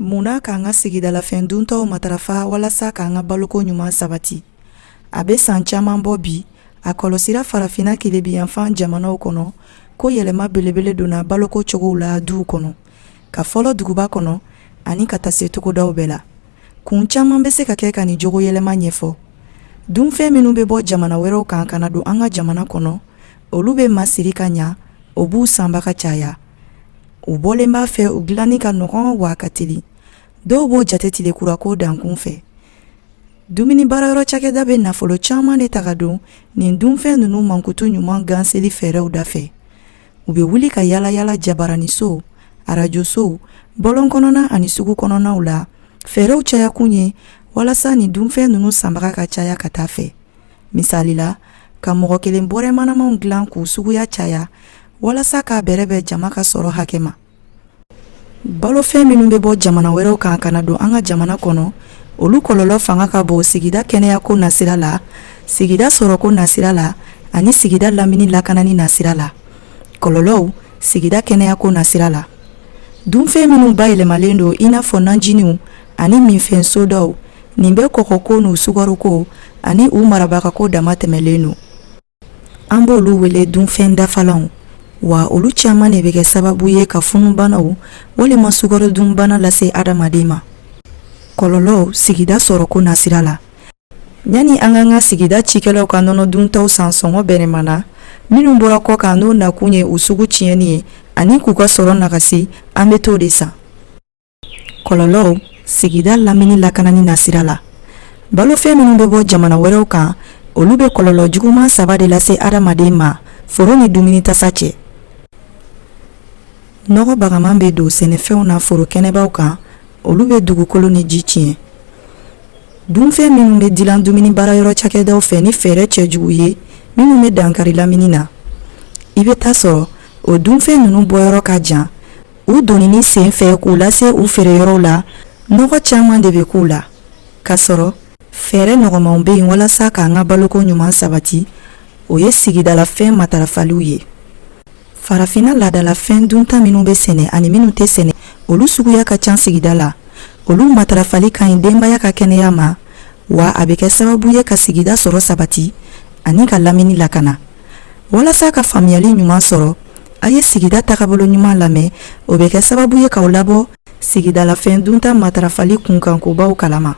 Muna k'an ka sigidala fɛn duntaw matarafa walasa k'an ka baloko ɲuman sabati. A bɛ san caman bɔ bi, a kɔlɔsira farafina kilebiyanfan jamanaw kɔnɔ ko yɛlɛma belebele donna baloko cogow la duw kɔnɔ, ka fɔlɔ duguba kɔnɔ ani ka taa se togodaw bɛɛ la. Kun caman bɛ se ka kɛ ka ni jogo yɛlɛma ɲɛfɔ. Dunfɛn minnu bɛ bɔ jamana wɛrɛw kan ka na don an ka jamana kɔnɔ, olu bɛ masiri ka ɲa, o b'u sanba ka caya. U bɔlen b'a fɛ u dilanni ka nɔgɔn wa ka teli. Dɔw b'o jate tile kura ko dankun fɛ. Dumuni baarayɔrɔ cakɛda bɛ nafolo caman de ta ka don nin dunfɛn ninnu mankutu ɲuman ganseli fɛɛrɛw da fɛ. U bɛ wuli ka yala yala jabaraniso, arajoso, bɔlɔn kɔnɔna ani sugu kɔnɔnaw la. Fɛɛrɛw caya kun ye walasa nin dunfɛn ninnu sanbaga ka caya ka taa fɛ. Misali la, ka mɔgɔ kelen bɔrɛ manamanw dilan k'u suguya caya walasa k'a bɛrɛbɛn jama ka sɔrɔ hakɛ ma. Balofɛn minnu bɛ bɔ jamana wɛrɛw kan ka na don an ka jamana kɔnɔ, olu kɔlɔlɔ fanga ka bon sigida kɛnɛyako nasira la, sigida sɔrɔko nasira la, ani sigida lamini lakanani nasira la. Kɔlɔlɔw sigida kɛnɛyako nasira la. Dunfɛn minnu bayɛlɛmalen don i n'a fɔ nanjiniw ani minfɛn sodaw, nin bɛ kɔgɔko n'u sugaroko ani u marabagako dama tɛmɛlen don. An b'olu wele dunfɛn dafalanw, wa olu caman de bɛ kɛ sababu ye ka funubanaw walima sugarodunbana lase adamaden ma. Kɔlɔlɔw sigida sɔrɔko nasira la. Yani an k'an ka sigida cikɛlaw ka nɔnɔ duntaw san sɔngɔ bɛrɛmana, minnu bɔra kɔ kan n'o nakun ye u sugu tiɲɛni ye ani k'u ka sɔrɔ nagasi, an bɛ t'o de san. Kɔlɔlɔw sigida lamini lakanani nasira la. Balofɛn minnu bɛ bɔ jamana wɛrɛw kan, olu bɛ kɔlɔlɔ juguman saba de lase adamaden ma, foro ni dumuni tasa cɛ. Nɔgɔ bagaman bɛ don sɛnɛfɛnw na foro kɛnɛbaw kan, olu bɛ dugukolo ni ji tiɲɛ. Dunfɛn minnu bɛ dilan dumuni baarayɔrɔ cakɛdaw fɛ ni fɛɛrɛ cɛjugu ye, minnu bɛ dankari lamini na. I bɛ taa sɔrɔ o dunfɛn ninnu bɔyɔrɔ ka jan, u donni sen fɛ k'u lase u feereyɔrɔw la, nɔgɔ caman de bɛ k'u la. Ka sɔrɔ fɛɛrɛ nɔgɔmanw bɛ yen walasa k'an ka baloko ɲuman sabati, o ye sigidala fɛn matarafaliw ye. Farafina laadala fɛn dunta minnu bɛ sɛnɛ ani minnu tɛ sɛnɛ, olu suguya ka ca sigida la. Olu matarafali ka ɲi denbaya ka kɛnɛya ma, wa a bɛ kɛ sababu ye ka sigida sɔrɔ sabati ani ka lamini lakana. Walasa ka faamuyali ɲuman sɔrɔ, a ye sigida tagabolo ɲuman lamɛn, o bɛ kɛ sababu ye k'aw labɔ sigidala fɛn dunta matarafali kunkankobaw kalama.